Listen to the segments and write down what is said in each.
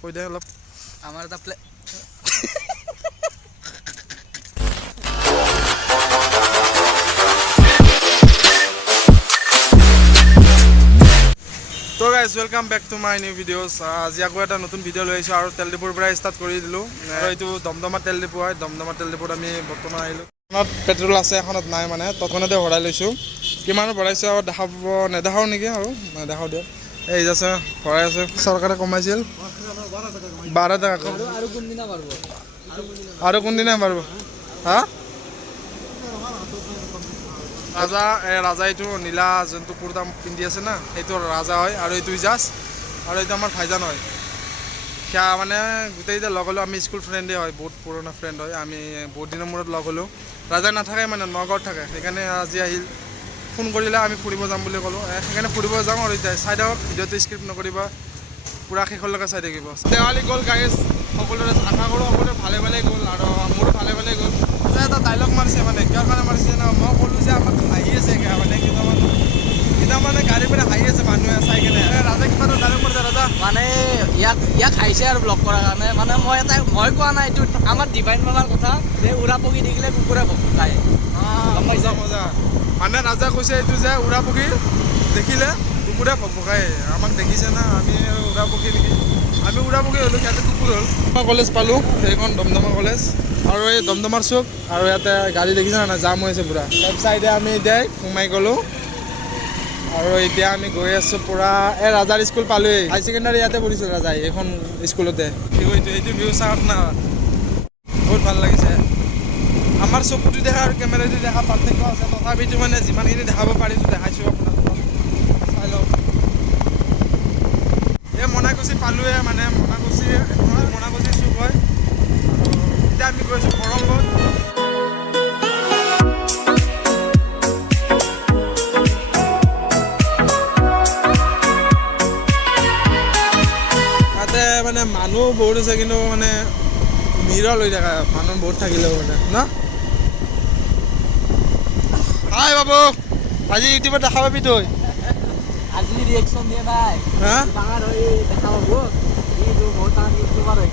কৈ দে অলপ আমাৰ এটা তো guys welcome back to my new videos আজি আকৌ এটা নতুন ভিডিঅ' লৈ আহিছোঁ আৰু তেল ডিপুৰ পৰা ষ্টাৰ্ট কৰি দিলোঁ আৰু এইটো দমদমা তেল ডিপু হয় দমদমা তেল ডিপুত আমি বৰ্তমান আহিলোঁ এখনত পেট্ৰল আছে এখনত নাই মানে তৎক্ষণতে ভৰাই লৈছোঁ কিমানো ভৰাইছোঁ আৰু দেখাব নেদেখাওঁ নেকি আৰু নেদেখাওঁ দিয়ক এই আছে ভৰাই আছে চৰকাৰে কমাইছিল 12 টকা আৰু কোনদিনা বাঢ়িব হা ৰাজা ৰাজা এইটো নীলা যোনটো কুৰ্তা পিন্ধি আছে না সেইটো ৰাজা হয় আৰু এইটো ইজাজ আৰু এইটো আমাৰ ভাইজান হয় সেয়া মানে গোটেইকেইটা লগ হ'লোঁ আমি স্কুল ফ্ৰেণ্ডেই হয় বহুত পুৰণা ফ্ৰেণ্ড হয় আমি বহুত দিনৰ মূৰত লগ হ'লোঁ ৰাজা নাথাকে মানে নগাঁৱত থাকে সেইকাৰণে আজি আহিল ফোন কৰিলে আমি ফুৰিব যাম বুলি ক'লোঁ সেইকাৰণে ফুৰিব যাওঁ আৰু এতিয়া চাই থাকক ভিডিঅ'টো স্কিপ নকৰিবা পুৰা শেষলৈকে চাই থাকিব দেৱালী গ'ল গাইজ সকলোৰে আশা কৰোঁ সকলোৰে ভালে ভালে গ'ল আৰু মোৰো ভালে ভালে গ'ল এটা ডাইলগ মাৰিছে মানে কিয় কাৰণে মাৰিছে না মই ক'লোঁ যে আমাক হাঁহি আছে মানে কেইটামানে গাড়ী পৰা হাঁহি আছে মানুহে চাই কিনে ৰাজা কিবা এটা ডাইলগ মাৰিছে ৰাজা মানে ইয়াক খাইছে আৰু ব্লগ কৰাৰ কাৰণে মানে মই কোৱা নাই এইটো আমাৰ ডিভাইন মামাৰ কথা যে উৰা পক্ষী দেখিলে কুকুৰে খায় মজা মজা মানে ৰাজা কৈছে এইটো যে উৰা পক্ষী দেখিলে কুকুৰে ভকাই আমাক দেখিছে না আমি উৰা পক্ষী নেকি আমি উৰা পক্ষী হ'লোঁ সিহঁতে কুকুৰ হ'ল মই কলেজ পালোঁ সেইখন দমদমা কলেজ আৰু এই দমদমাৰ চুক আৰু ইয়াতে গাড়ী দেখিছে না জাম হৈ আছে পূৰা লেফ্ট চাইডে আমি এতিয়া সোমাই গ'লোঁ আৰু এতিয়া আমি গৈ আছোঁ পূৰা এই ৰাজাৰ স্কুল পালোঁৱেই হাই ছেকেণ্ডাৰী ইয়াতে পঢ়িছোঁ ৰাজাই এইখন স্কুলতে এইটো ভিউ চাওক না বহুত ভাল লাগিছে আমাৰ চকুটো দেখা আৰু কেমেৰাটো দেখা পাৰ্থক্য আছে তথাপিতো মানে যিমানখিনি দেখাব পাৰিছোঁ দেখাইছোঁ আপোনালোকক চাই লওক এই মনাকুছি পালোঁৱে মানে মনাকুছি চুক হয় এতিয়া আমি গৈছোঁ বৰংগত তাতে মানে মানুহ বহুত আছে কিন্তু মানে মিৰৰ লৈ থাকে মানুহ বহুত থাকিলেও মানে ন হাই বাবু আজি ইউটিউবত দেখা পাবি তই আজি ৰিয়েকশ্যন দিয়া নাই হা ডাঙৰ হৈ দেখা পাব এইটো বহুত ডাঙৰ ইউটিউবাৰ হৈ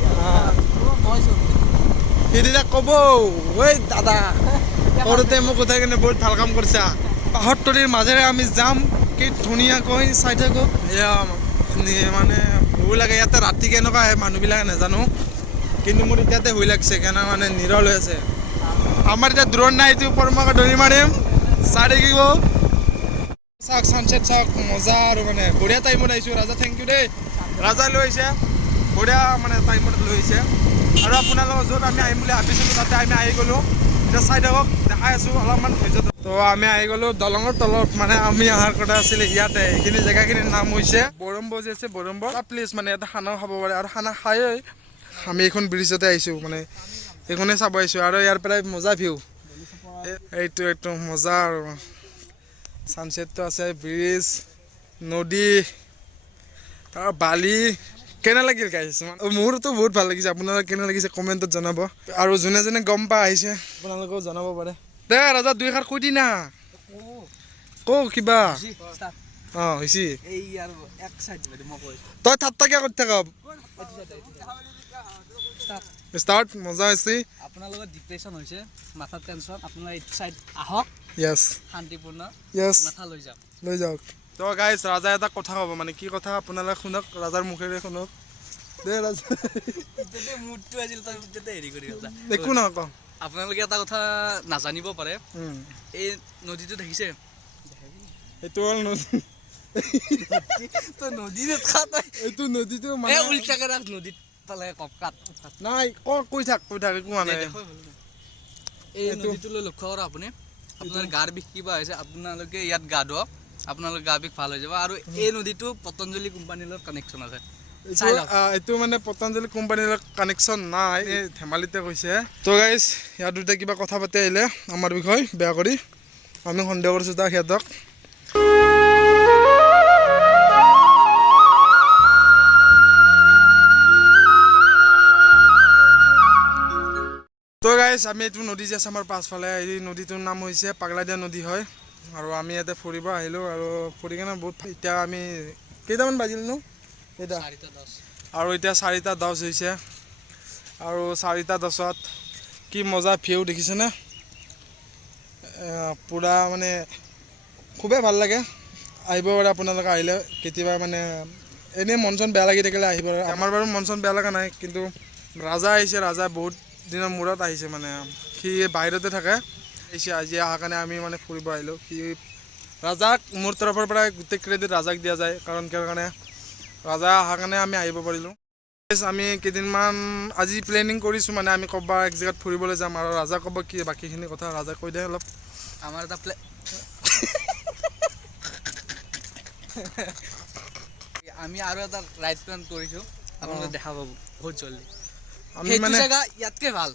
সেইদিনা ক'ব ঐ দাদা সৰুতে মোক উঠাই কিনে বহুত ভাল কাম কৰিছা পাহাৰতলিৰ মাজেৰে আমি যাম কি ধুনীয়াকৈ চাই থাকোঁ এয়া মানে ভয় লাগে ইয়াতে ৰাতি কেনেকুৱা আহে মানুহবিলাকে নাজানো কিন্তু মোৰ এতিয়াতে ভয় লাগিছে কেনে মানে নিৰল হৈ আছে আমাৰ এতিয়া ড্ৰোন নাই এইটো ওপৰত মই ধৰি মাৰিম চাই থাকিব চাওক ছানছেট চাওক মজা আৰু মানে বঢ়িয়া টাইমত আহিছোঁ ৰাজা থেংক ইউ দেই ৰাজা লৈ আহিছে বঢ়িয়া মানে টাইমত লৈ আহিছে আৰু আপোনালোকৰ য'ত আমি আহিম বুলি ভাবিছিলোঁ তাতে আমি আহি গ'লোঁ এতিয়া চাই থাকক দেখাই আছোঁ অলপমান ধৈৰ্য তো আমি আহি গ'লোঁ দলঙৰ তলত মানে আমি অহাৰ কথা আছিলে ইয়াতে এইখিনি জেগাখিনিৰ নাম হৈছে বৰম্ব যে আছে বৰম্ব প্লেচ মানে ইয়াতে খানাও খাব পাৰে আৰু খানা খায়েই আমি এইখন ব্ৰিজতে আহিছোঁ মানে এইখনে চাব আহিছোঁ আৰু ইয়াৰ পৰাই মজা ভিউ এইটো একদম মজা আৰু ছানছেটটো আছে ব্ৰিজ নদী তাৰ বালি কেনে লাগিল গাইছ মোৰতো বহুত ভাল লাগিছে আপোনালোকে কেনে লাগিছে কমেণ্টত জনাব আৰু যোনে যোনে গম পাই আহিছে আপোনালোকেও জনাব পাৰে দে ৰাজা দুই এষাৰ কৈ দি না কওঁ কিবা অঁ হৈছে তই ঠাট্টা কিয় কৰি থাক ষ্টাৰ্ট মজা হৈছে আপোনালোকৰ ডিপ্ৰেশ্যন হৈছে মাথাত টেনশ্যন আপোনালোকে এইটো চাইড আহক য়েছ শান্তিপূৰ্ণ য়েছ মাথা লৈ যাওক তো গাইজ ৰাজা এটা কথা ক'ব মানে কি কথা আপোনালোকে শুনক ৰাজাৰ মুখেৰে শুনক দে ৰাজা মুডটো আছিল তই হেৰি কৰি একো নহয় কওঁ আপোনালোকে এটা কথা নাজানিব পাৰে এই নদীটো দেখিছে এইটো হ'ল এইটো নদীটো মানে উল্টাকে ৰাখ নদীত পালে নাই কৈ থাক একো হোৱা নাই এই নদীটোলৈ লক্ষ্য কৰক আপুনি আপোনাৰ গাৰ বিষ কিবা হৈছে আপোনালোকে ইয়াত গা ধুৱক আপোনালোকৰ গা বিষ ভাল হৈ যাব আৰু এই নদীটো পতঞ্জলি কোম্পানীৰ লগত কানেকশ্যন আছে এইটো মানে পতঞ্জলি কোম্পানীৰ লগত কানেকশ্যন নাই এই ধেমালিতে কৈছে তো গাইজ ইয়াত দুটা কিবা কথা পাতি আহিলে আমাৰ বিষয়ে বেয়া কৰি আমি সন্দেহ কৰিছোঁ তাক সিহঁতক তো গাইজ আমি এইটো নদী যে আছে আমাৰ পাছফালে এই নদীটোৰ নাম হৈছে পাগলাদিয়া নদী হয় আৰু আমি ইয়াতে ফুৰিব আহিলোঁ আৰু ফুৰি কিনে বহুত এতিয়া আমি কেইটামান বাজিল নো কেইটা আৰু এতিয়া 4টা 10 হৈছে আৰু 4টা 10ত কি মজা ভিউ দেখিছেনে পুৰা মানে খুবেই ভাল লাগে আহিব পাৰে আপোনালোকে আহিলে কেতিয়াবা মানে এনে মন চন বেয়া লাগি থাকিলে আহিব আমাৰ বাৰু মন চন বেয়া লগা নাই কিন্তু ৰাজা আহিছে ৰাজা বহুত দিনৰ মূৰত আহিছে মানে সি বাহিৰতে থাকে আহিছে আজি অহাৰ কাৰণে আমি মানে ফুৰিব আহিলোঁ সি ৰাজাক মোৰ তৰফৰ পৰা গোটেই ক্ৰেডিট ৰাজাক দিয়া যায় কাৰণ কিয় কাৰণে ৰাজা অহাৰ কাৰণে আমি আহিব পাৰিলোঁ আমি কেইদিনমান আজি প্লেনিং কৰিছোঁ মানে আমি ক'ৰবাত এক জেগাত ফুৰিবলৈ যাম আৰু ৰাজা ক'ব কি বাকীখিনি কথা ৰাজা কৈ দিয়ে অলপ আমাৰ এটা আমি আৰু এটা ৰাইড প্লেন কৰিছোঁ আপোনালোকে দেখা পাব বহুত জলদি আমি মানে জায়গা ইয়াতকৈ ভাল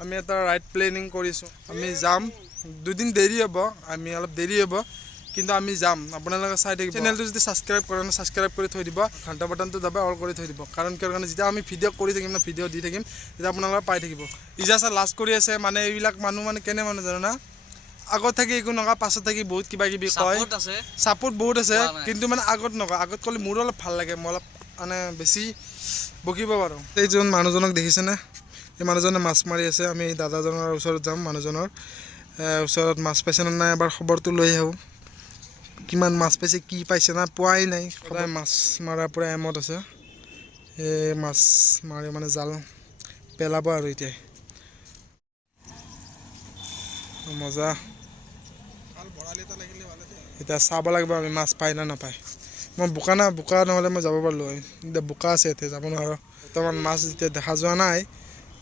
আমি এটা ৰাইড প্লেনিং কৰিছোঁ আমি যাম দুদিন দেৰি হ'ব আমি অলপ দেৰি হ'ব কিন্তু আমি যাম আপোনালোকে চাই থাকিব চেনেলটো যদি ছাবস্ক্ৰাইব কৰে না ছাবস্ক্ৰাইব কৰি থৈ দিব ঘণ্টা বাটনটো দাবাই অল কৰি থৈ দিব কাৰণ কিয় কাৰণে যেতিয়া আমি ভিডিঅ' কৰি থাকিম না ভিডিঅ' দি থাকিম তেতিয়া আপোনালোকে পাই থাকিব ইজাছা লাষ্ট কৰি আছে মানে এইবিলাক মানুহ মানে কেনে মানুহ জানো না আগত থাকি একো নকয় পাছত থাকি বহুত কিবা কিবি কয় ছাপোৰ্ট বহুত আছে কিন্তু মানে আগত নকয় আগত ক'লে মোৰো অলপ ভাল লাগে মই অলপ মানে বেছি বকিব পাৰোঁ এইজন মানুহজনক দেখিছেনে এই মানুহজনে মাছ মাৰি আছে আমি দাদাজনৰ ওচৰত যাম মানুহজনৰ ওচৰত মাছ পাইছে নে নাই এবাৰ খবৰটো লৈ আহোঁ কিমান মাছ পাইছে কি পাইছে না পোৱাই নাই সদায় মাছ মাৰাৰ পৰা এমত আছে এই মাছ মাৰি মানে জাল পেলাব আৰু এতিয়া মজা এতিয়া চাব লাগিব আমি মাছ পাই না নাপায় মই বোকা নহ'লে মই যাব পাৰিলোঁ হয় এতিয়া বোকা আছে এতিয়া যাব নোৱাৰোঁ বৰ্তমান মাছ এতিয়া দেখা যোৱা নাই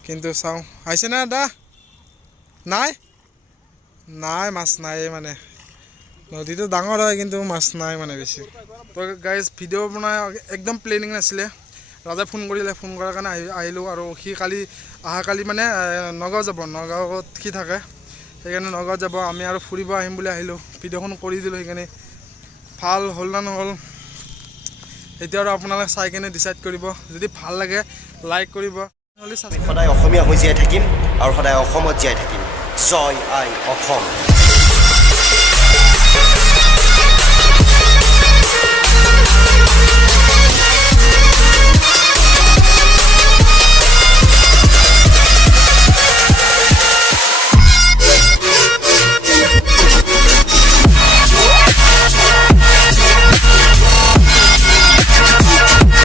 কিন্তু চাওঁ আহিছে না দাদা নাই মাছ নাই মানে নদীটো ডাঙৰ হয় কিন্তু মাছ নাই মানে বেছি তো গাইজ ভিডিঅ' বনাই একদম প্লেনিং নাছিলে ৰাজাই ফোন কৰিলে ফোন কৰাৰ কাৰণে আহিলোঁ আৰু সি অহাকালি মানে নগাঁও যাব নগাঁৱত সি থাকে সেইকাৰণে নগাঁৱত যাব আমি আৰু ফুৰিব আহিম বুলি আহিলোঁ ভিডিঅ'খন কৰি দিলোঁ সেইকাৰণে ভাল হ'ল না নহ'ল এতিয়া আৰু আপোনালোকে চাই কিনে ডিচাইড কৰিব যদি ভাল লাগে লাইক কৰিব সদায় অসমীয়া হৈ জীয়াই থাকিম আৰু সদায় অসমত জীয়াই থাকিম জয় আই অসম